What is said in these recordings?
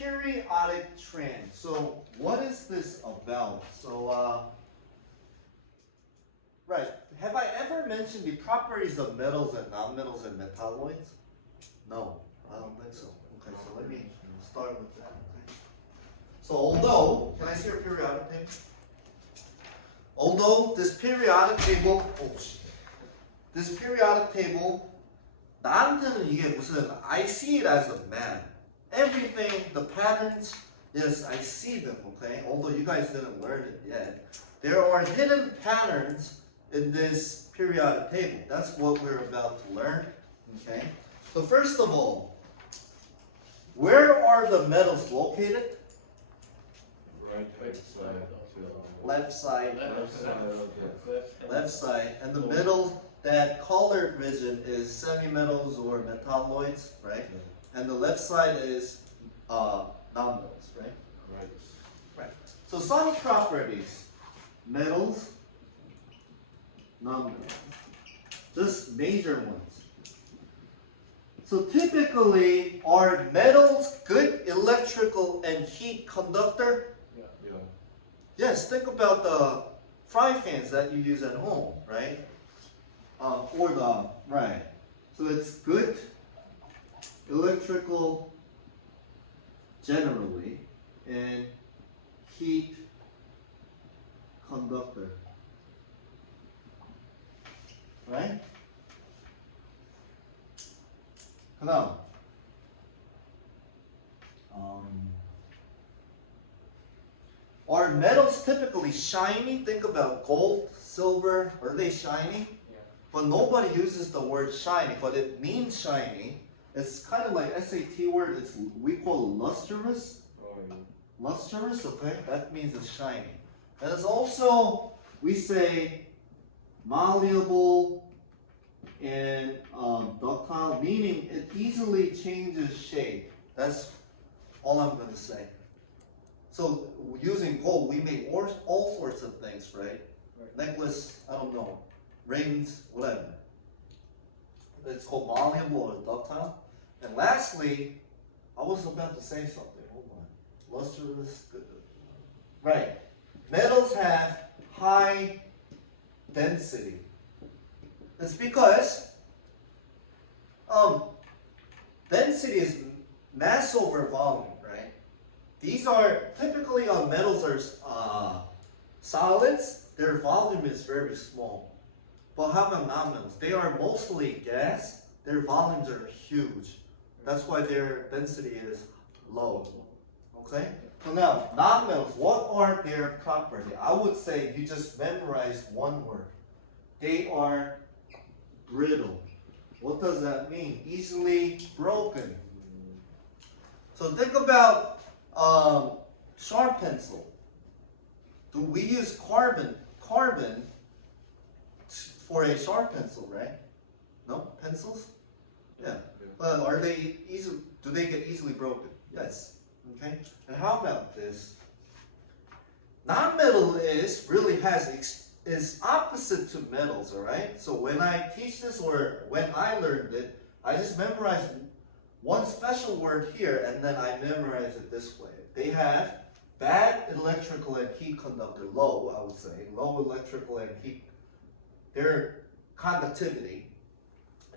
periodic trend. So what is this about? So right, have I ever mentioned the properties of metals and nonmetals and metalloids? No, I don't think so. Okay, so let me start with that. Okay. So although, can I see your periodic table? Although this periodic table, this periodic table, 나한테는 이게 무슨, I see it as a map. Everything, the patterns, yes, I see them, okay? Although you guys didn't learn it yet. There are hidden patterns in this periodic table. That's what we're about to learn, okay? So first of all, where are the metals located? Right side. Left side. Left side. Left side. And the middle, that colored vision is semi-metals or metalloids, right? And the left side is non-metals, right? Right. So some properties, metals, non-metals, just major ones. So typically, are metals good electrical and heat conductor? Yeah. Yes, think about the fry fans that you use at home, right? Right. So it's good electrical generally and heat conductor. Right? 그다음 are metals typically shiny? Think about gold, silver, are they shiny? Yeah. But nobody uses the word shiny, but it means shiny. It's kind of like SAT word, we call it lustrous. Oh, yeah. Lustrous, okay? That means it's shiny. And it's also, we say, malleable and ductile, meaning it easily changes shape. That's all I'm going to say. So using gold, we make all sorts of things, right? Necklace, I don't know, rings, whatever. It's called malleable or ductile. And lastly, I was about to say something. Hold on. Lustrous. Right. Metals have high density. It's because density is mass over volume, right? These are typically metals are solids. Their volume is very small. But how about nonmetals? They are mostly gas. Their volumes are huge. That's why their density is low. Okay? So now, nonmetals, what are their properties? I would say you just memorized one word. They are brittle. What does that mean? Easily broken. So think about sharp pencil. Do we use carbon for a sharp pencil, right? No? Pencils? Yeah. But are they do they get easily broken? Yes. Okay? And how about this? Non-metal is opposite to metals, alright? So when I teach this or when I learned it, I just memorized one special word here and then I memorize it this way. They have bad electrical and heat conductor, low, I would say, low electrical and heat, their conductivity,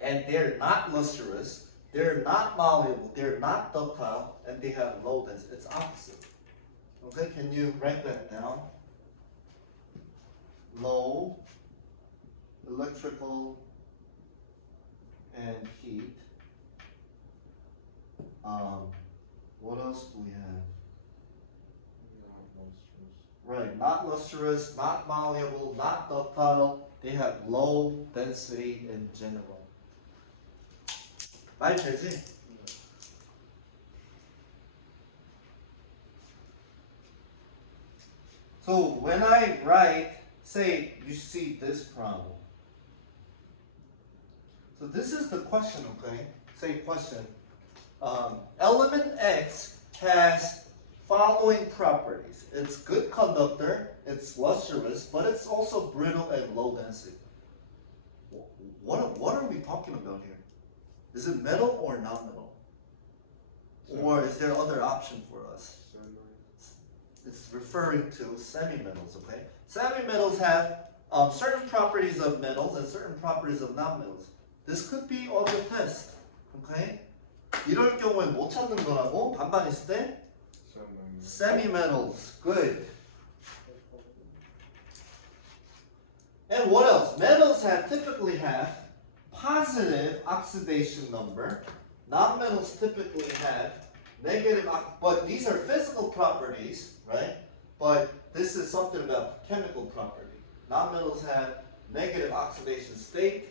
and they're not lustrous, they're not malleable, they're not ductile, and they have low density. It's opposite. Okay, can you write that down? Low electrical and heat. What else do we have? Right, not lustrous, not malleable, not ductile. They have low density in general. 말 되지? So when I write, say you see this problem. So this is the question, okay? Say question. Element X has following properties. It's good conductor, it's lustrous, but it's also brittle and low density. What are we talking about here? Is it metal or non-metal? Or is there other option for us? It's referring to semi-metals, okay? Semi-metals have certain properties of metals and certain properties of non-metals. This could be on the test, okay? 이럴 경우에 못 찾는 거라고? 반반 있을 때? Semi-metals, good. And what else? Metals typically have positive oxidation number. Non-metals typically have negative, but these are physical properties, right? But this is something about chemical property. Non-metals have negative oxidation state.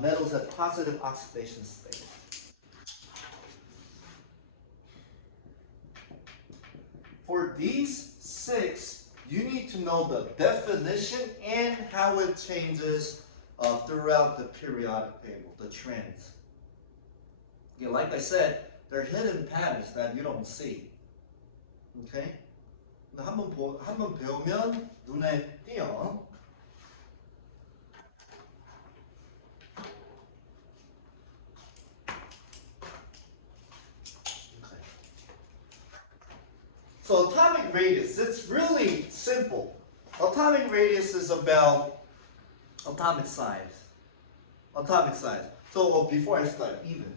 Metals have positive oxidation state. For these 6, you need to know the definition and how it changes throughout the periodic table, the trends. Yeah, like I said, they're hidden patterns that you don't see. Okay? 한번 배우면 눈에 띄어. Okay. So atomic radius, it's really simple. Atomic radius is about atomic size. Atomic size. So before I start, even.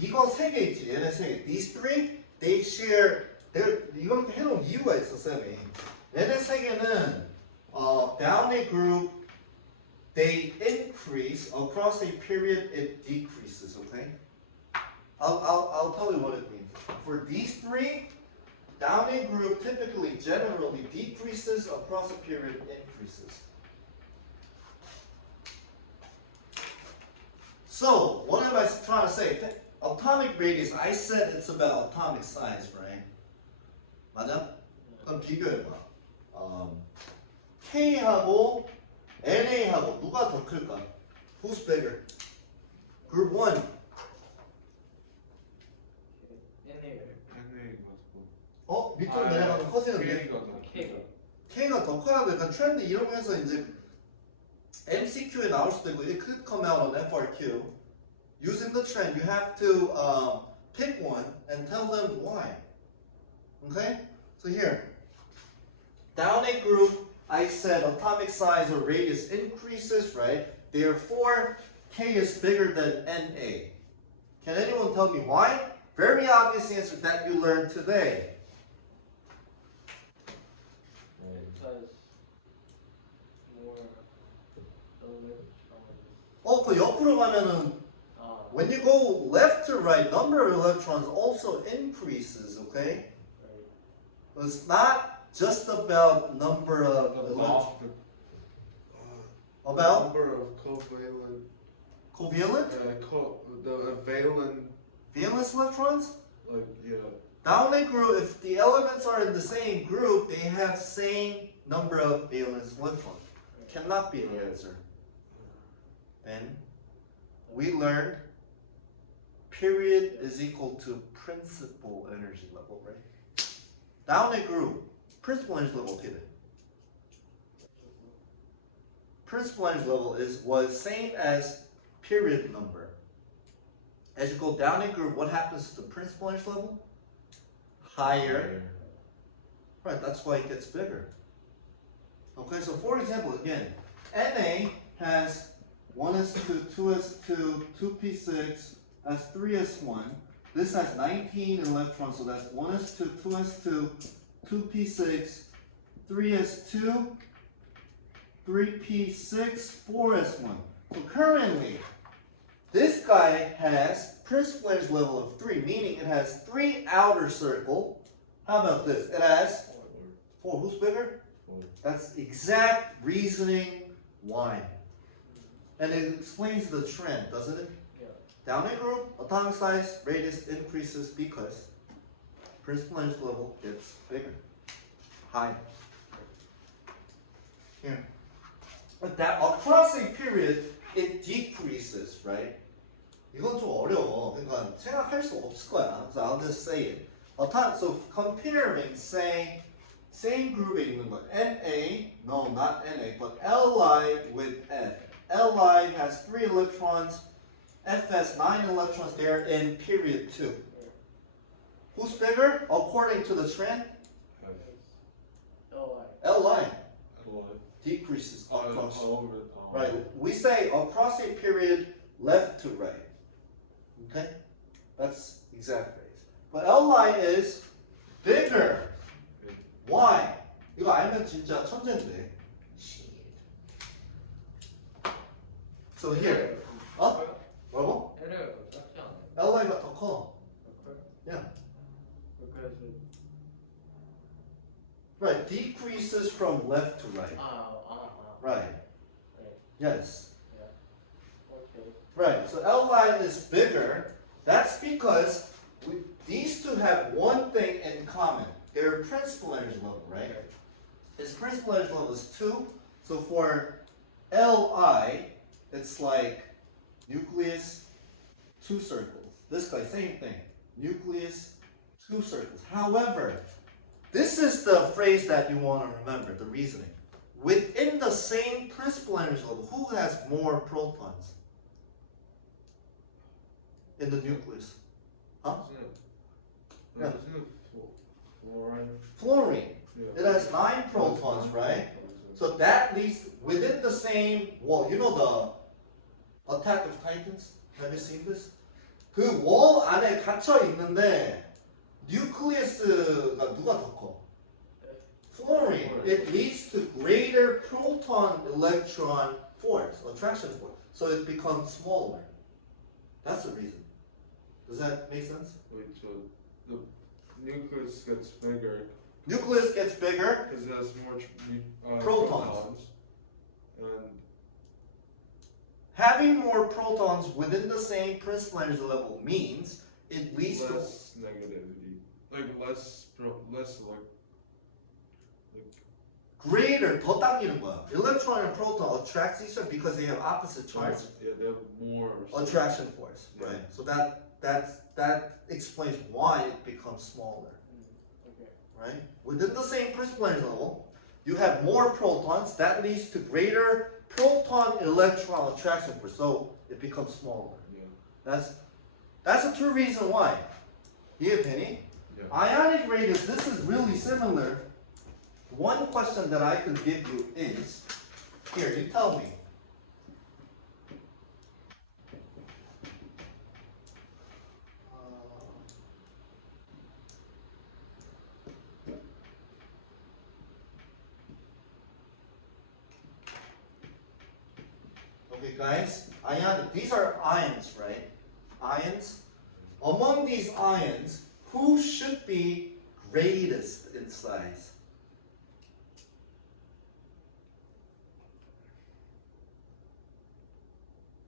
이거 3개 있지, 얘네 3개. These 3, they share, 이건 해놓은 이유가 있어, 쌤이. 얘네 3개는, down a group, they increase, across a period, it decreases, okay? I'll tell you what it means. For these 3, down a group typically, generally decreases, across a period, increases. So, what am I trying to say? Atomic radius, I said it's about atomic size, right? 맞아? 그럼 비교해봐. K하고 NA하고 누가 더 클까? Who's bigger? Group 1. 밑으로 내려가면 커지는데? K가 더 커야 돼. 그러니까 트렌드 이용해서 이제 MCQ에 나올 수도 있고, it could come out on FRQ. Using the trend, you have to pick one and tell them why. Okay? So here, down a group, I said atomic size or radius increases, right? Therefore, K is bigger than NA. Can anyone tell me why? Very obvious answer that you learned today. 그 옆으로 가면은 when you go left to right, number of electrons also increases, okay? It's not just about number of electrons. About? Number of covalent. Covalent? The valent. Valence electrons? Like, yeah. Down a group, if the elements are in the same group, they have same number of valence electrons. Cannot be the answer. Then we learned period is equal to principal energy level, right? Down a group, principal energy level 어떻게 돼? Principal energy level was same as period number. As you go down a group, what happens to the principal energy level? Higher. Right, that's why it gets bigger. Okay, so for example, again, Na has 1s2, 2s2, 2p6, that's 3s1. This has 19 electrons, so that's 1s2, 2s2, 2p6, 3s2, 3p6, 4s1. So currently, this guy has principal energy level of 3, meaning it has 3 outer circle. How about this? It has 4. Who's bigger? 4. That's exact reasoning why. And it explains the trend, doesn't it? Yeah. Down a group, atomic size, radius increases because principal energy level gets bigger, higher. Here. But that across a period, it decreases, right? 이건 좀 어려워. 그러니까 생각할 수 없을 거야. So I'll just say it. So comparing, say, same group에 있는 거. Na, no, not Na, but Li with F. Li has 3 electrons. F has 9 electrons there in period 2. Who's bigger according to the trend? L I. Li decreases across. Over. Right. We say across a period left to right. Okay? That's exact phrase. But Li is bigger. Why? 이거 알면 진짜 천재인데. So here. 어? 뭐라고? L가 작지 않아요? Li가 더 커. Yeah. 그래서 Right. Decreases from left to right. Right. Yes. 오케이. Right. So Li is bigger. That's because these two have one thing in common. Their principal energy level, right? His principal energy level is 2. So for Li, it's like nucleus, 2 circles. This guy, same thing. Nucleus, 2 circles. However, this is the phrase that you want to remember, the reasoning. Within the same principal energy level, who has more protons in the nucleus? Huh? Yeah. Fluorine. It has 9 protons, right? So that leads within the same wall. You know the Attack of Titans? Have you seen this? 그 월 안에 갇혀 있는데 nucleus가 누가 더 커? Fluorine. It leads to greater proton electron force, attraction force. So it becomes smaller. That's the reason. Does that make sense? Wait, so the nucleus gets bigger Nucleus gets bigger. because it has more Protons. And Having more protons within the same principal energy level means it leads to less negativity, like less greater, 더 당기는 거야. Electron and proton attract each other because they have opposite charge. Yeah, they have more Attraction force, Yeah. right? So that explains why it becomes smaller, 오케이. right? Within the same principal energy level, you have more protons. That leads to greater proton-electron attraction force, so it becomes smaller. Yeah. That's a true reason why. 이해되니? Yeah. Ionic radius. This is really similar. One question that I could give you is, here, you tell me. Okay, guys, ionic. These are ions, right? Ions. Among these ions, who should be greatest in size?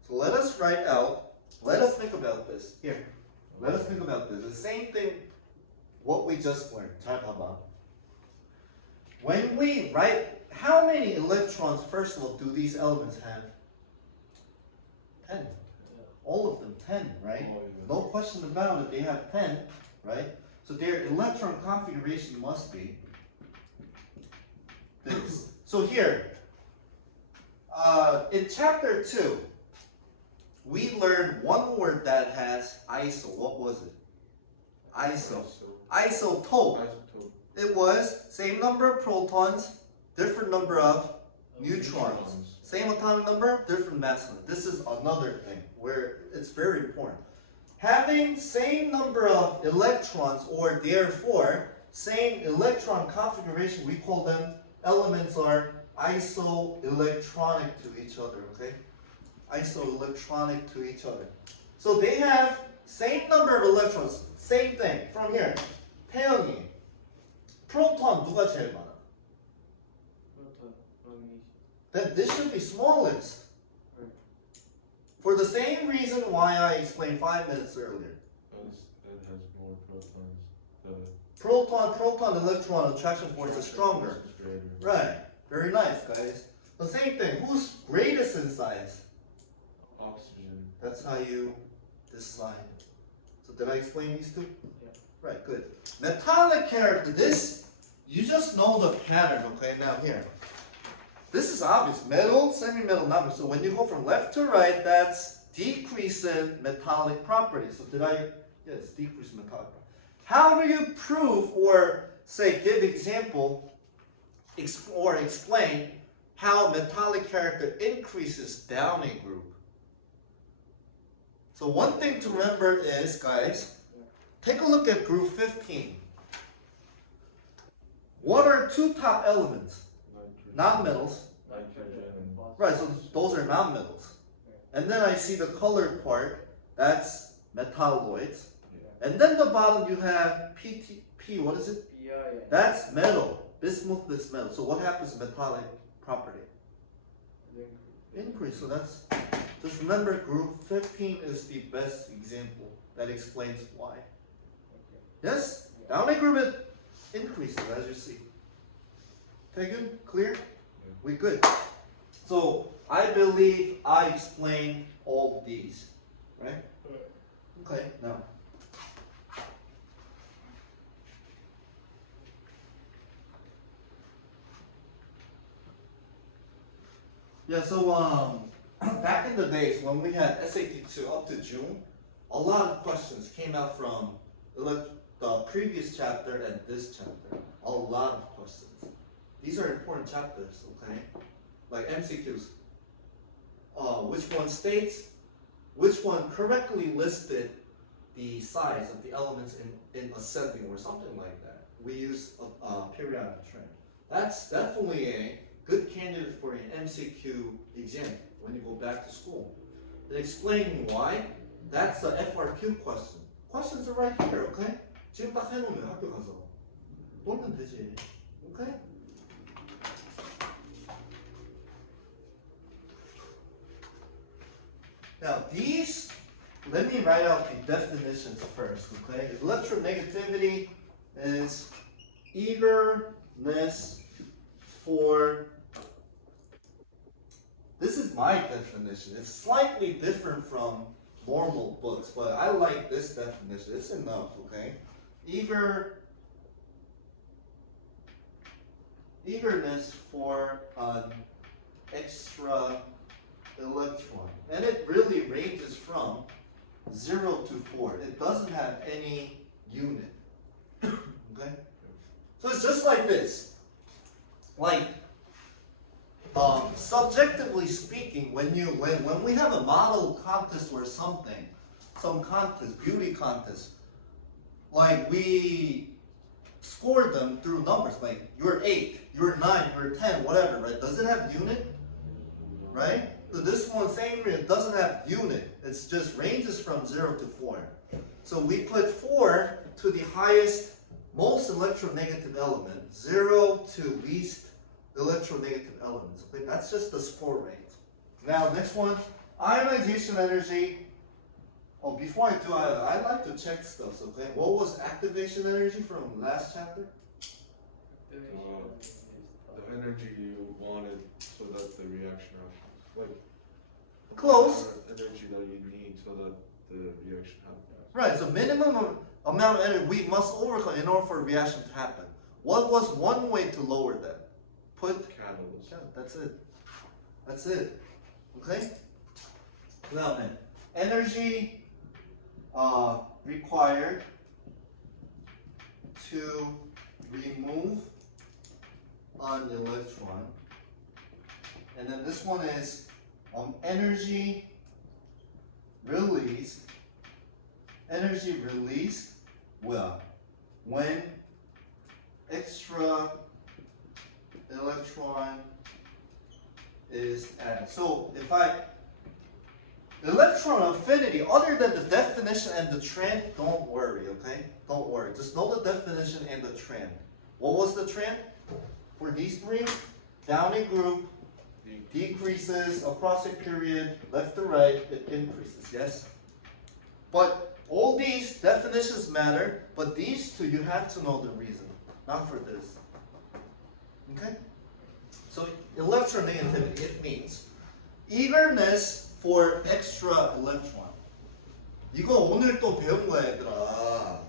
So let us write out, let us think about this. Here, let us think about this. The same thing, what we just learned. 잘 봐봐. When we write, how many electrons, first of all, do these elements have? 10. All of them 10, right? Oh, yeah. No question about it, they have 10, right? So their electron configuration must be this. So here, in chapter 2, we learned one word that has iso. What was it? Iso. Isotope. Isotope. It was same number of protons, different number of neutrons. Same atomic number, different mass number. This is another thing where it's very important. Having same number of electrons, or therefore same electron configuration, we call them elements are isoelectronic to each other, okay? Isoelectronic to each other. So they have same number of electrons, same thing. From here, 태연이 proton 누가 제일 많아? Then this should be smallest. For the same reason why I explained 5 minutes earlier. It has more protons. Proton electron attraction force is stronger. Right. Very nice, guys. The same thing. Who's greatest in size? Oxygen. That's how you decide. So did I explain these two? Yeah. Right, good. Metallic character. This, you just know the pattern, okay? Now here. This is obvious. Metal, semi-metal, non-metal. So when you go from left to right, that's decrease in metallic properties. So did I? Yes, decrease in metallic properties. how do you prove or say give example or explain how metallic character increases down a group? So one thing to remember is, guys, take a look at group 15. What are two top elements? Nonmetals. Nitrogen and Right, so those are nonmetals. And then I see the colored part, that's metalloids. And then the bottom you have P, what is it? BI. That's metal, bismuth is metal. So what happens to metallic property? Increase, so that's, just remember group 15 is the best example that explains why. Yes? Down a group it increases as you see. Okay, good? Clear? We good. So I believe I explained all of these, right? Okay, now. Yeah, so back in the days when we had SAT 2 up to June, a lot of questions came out from the previous chapter and this chapter. A lot of questions. These are important chapters, okay? Like MCQs. Which one states, which one correctly listed the size of the elements in ascending or something like that. We use a periodic trend. That's definitely a good candidate for an MCQ exam when you go back to school. And explaining why, that's a FRQ question. Questions are right here, okay? 지금 딱 해놓으면 학교 가서 놀면 되지, okay? Now these, let me write out the definitions first, okay? Electronegativity is eagerness for, this is my definition. It's slightly different from normal books, but I like this definition. It's enough, okay? Eagerness for an extra electron. And it really ranges from 0 to 4. It doesn't have any unit. Okay? So it's just like this. Like, subjectively speaking, when we have a model contest or something, some contest, beauty contest, like we score them through numbers, like you're 8, you're 9, you're 10, whatever, right? Does it have unit? Right? So this one, same reason, it doesn't have unit. It's just ranges from 0 to 4. So we put 4 to the highest, most electronegative element, 0 to least electronegative elements. Okay, that's just the score range. Now, next one, ionization energy. Oh, before I do, I like to check stuff. Okay, what was activation energy from last chapter? the energy you wanted so that the reaction happens. Like Close. Energy that you need so that the reaction happens. Right. So minimum amount of energy we must overcome in order for a reaction to happen. What was one way to lower that? Put Catalyst. yeah, that's it. That's it. Okay? Now then, energy required to remove an electron. And then this one is energy released. Energy released well when extra electron is added. So if electron affinity, other than the definition and the trend, don't worry, okay? Don't worry. Just know the definition and the trend. What was the trend? For these three, down a group, decreases across a period, left to right, it increases, yes? But all these definitions matter, but these two, you have to know the reason, not for this. Okay? So electronegativity, it means eagerness for extra electron. 이거 오늘 또 배운 거야, 얘들아.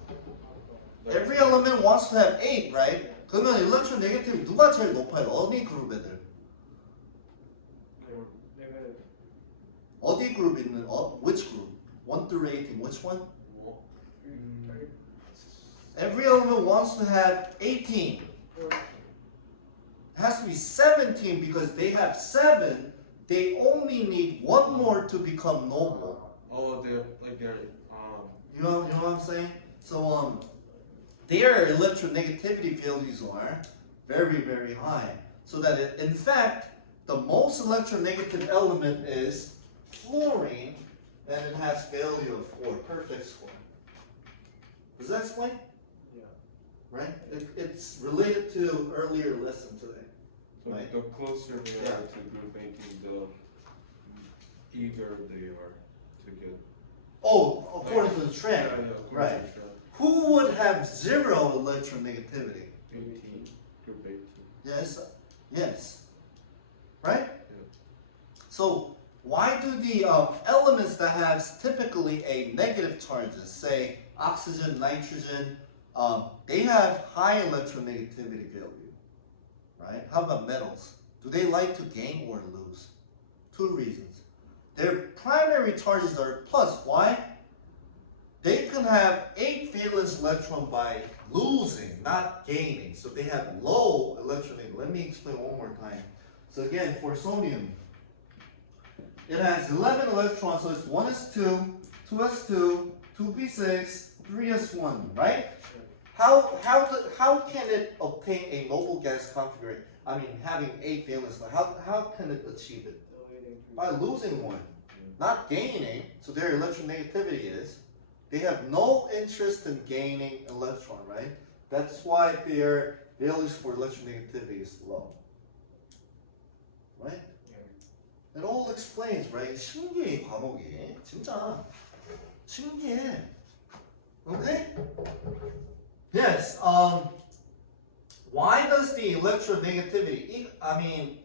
Every element wants to have 8, right? 그러면 electronegativity 누가 제일 높아요? 어디 그룹 애들? 어디 그룹 있는? which group? 1 through 18, which one? Every element wants to have 18. It has to be 17 because they have 7. They only need one more to become noble. Oh, they're You know what I'm saying? So their electronegativity values are very, very high. So that in fact, the most electronegative element is fluorine, and it has value of 4, perfect score. Does that explain? Yeah. Right? It's related to earlier lesson today. so Right. the closer they Yeah. are to group 18, the eager they are to get. Oh, according to the trend. Yeah, according to Right. the trend. Who would have 0 electronegativity? 18, group 18. Yes. Yes. Right? Yeah. So why do the elements that have typically a negative charges, say oxygen, nitrogen, they have high electronegativity value, right? How about metals? Do they like to gain or lose? 2 reasons. Their primary charges are plus. Why? They can have 8 valence electron by losing, not gaining. So they have low electronegativity. Let me explain one more time. So again, for sodium, it has 11 electrons, so it's 1s2, 2s2, 2p6, 3s1, right? How can it obtain a noble gas configuration? I mean, having 8 valence, how can it achieve it? By losing 1, not gaining. So their electronegativity is, they have no interest in gaining electron, right? That's why their values for electronegativity is low, right? It all explains, right? 신기해, 과목이. 진짜. 신기해. Okay? Yes, why does the electronegativity, I mean,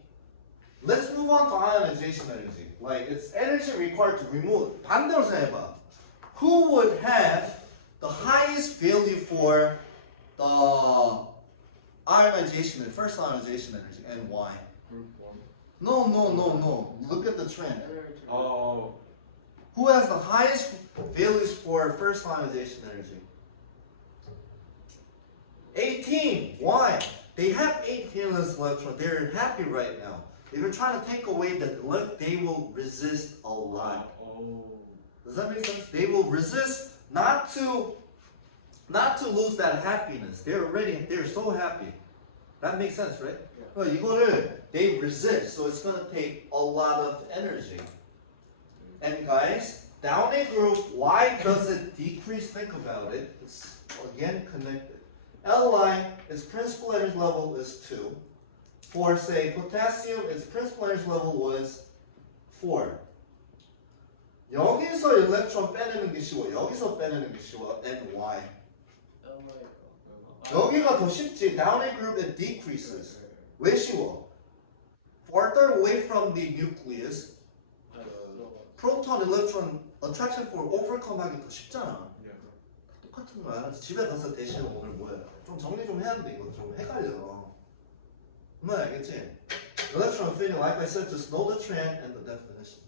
let's move on to ionization energy. Like, it's energy required to remove. 반대로 생각해봐. Who would have the highest value for the ionization, the first ionization energy, and why? Group 1. No. Look at the trend. Oh, Who has the highest values for first ionization energy? 18. Why? They have 8 valence electrons. They're happy right now. If you're trying to take away that, they will resist a lot. oh. Does that make sense? They will resist not to lose that happiness. They're so happy. That makes sense, right? Well, they resist, so it's gonna take a lot of energy. And guys, down a group, why does it decrease? Think about it. It's again connected. Li, its principal energy level is 2. For say potassium, its principal energy level was 4. 여기서 일렉트론 빼내는 게 쉬워. 여기서 빼내는 게 쉬워. And why? 여기가 더 쉽지. Down a group it decreases. 왜 쉬워? Farther away from the nucleus, proton electron attraction force overcome 하기 더 쉽잖아. Yeah. 똑같은 거야. 집에 가서 대신 오늘 뭐야? 좀 정리 좀 해야 돼. 이거 좀 헷갈려. 뭐 알겠지? Electron affinity, like I said, just know the trend and the definition.